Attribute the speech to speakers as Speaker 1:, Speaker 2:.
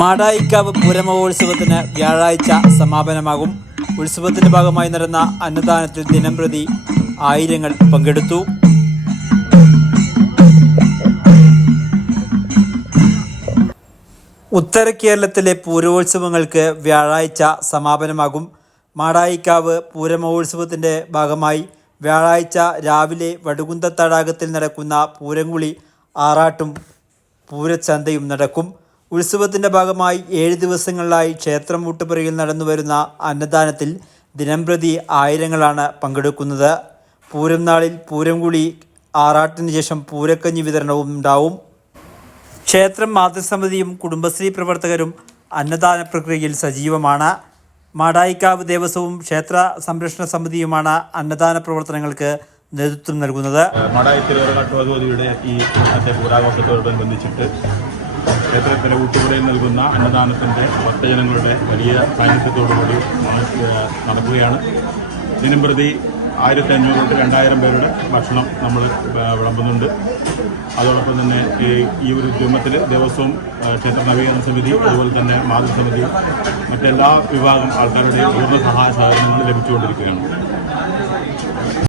Speaker 1: മാടായിക്കാവ് പൂരമഹോത്സവത്തിന് വ്യാഴാഴ്ച സമാപനമാകും. ഉത്സവത്തിന്റെ ഭാഗമായി നടന്ന അന്നദാനത്തിൽ ദിനംപ്രതി ആയിരങ്ങൾ പങ്കെടുത്തു. ഉത്തര കേരളത്തിലെ പൂരോത്സവങ്ങൾക്ക് വ്യാഴാഴ്ച സമാപനമാകും. മാടായിക്കാവ് പൂരമഹോത്സവത്തിന്റെ ഭാഗമായി വ്യാഴാഴ്ച രാവിലെ വടുകുന്ത തടാകത്തിൽ നടക്കുന്ന പൂരംകുളി ആറാട്ടും പൂരച്ചന്തയും നടക്കും. ഉത്സവത്തിന്റെ ഭാഗമായി ഏഴ് ദിവസങ്ങളിലായി ക്ഷേത്രം ഊട്ടുപുറയിൽ നടന്നുവരുന്ന അന്നദാനത്തിൽ ദിനംപ്രതി ആയിരങ്ങളാണ് പങ്കെടുക്കുന്നത്. പൂരം നാളിൽ പൂരം പൂരംകുളി ആറാട്ടിന് ശേഷം പൂരക്കഞ്ഞി വിതരണവും ഉണ്ടാവും. ക്ഷേത്രം മാതൃസമിതിയും കുടുംബശ്രീ പ്രവർത്തകരും അന്നദാന പ്രക്രിയയിൽ സജീവമാണ്. മാടായിക്കാവ് ദേവസ്വവും ക്ഷേത്ര സംരക്ഷണ സമിതിയുമാണ് അന്നദാന പ്രവർത്തനങ്ങൾക്ക് നേതൃത്വം നൽകുന്നത്.
Speaker 2: മാടായി തിരുവരങ്ങാട്ട് ഭഗവതിയുടെ ഈ പൂരാഘോഷത്തോടനുബന്ധിച്ചിട്ട് ക്ഷേത്രത്തിലെ ഊട്ടുപുരയിൽ നൽകുന്ന അന്നദാനത്തിന്റെ ഭക്തജനങ്ങളുടെ വലിയ സാന്നിധ്യത്തോടുകൂടി നടക്കുകയാണ്. ദിനം പ്രതി ആയിരത്തി അഞ്ഞൂറ് തൊട്ട് രണ്ടായിരം പേരുടെ ഭക്ഷണം നമ്മൾ വിളമ്പുന്നുണ്ട്. അതോടൊപ്പം തന്നെ ഈ ഒരു ഉദ്യമത്തിൽ ദേവസ്വം ക്ഷേത്ര നവീകരണ സമിതി അതുപോലെ തന്നെ മാതൃസമിതി മറ്റെല്ലാ വിഭാഗം ആൾക്കാരുടെയും പൂർണ സഹായ സഹകരണങ്ങൾ ലഭിച്ചുകൊണ്ടിരിക്കുകയാണ്.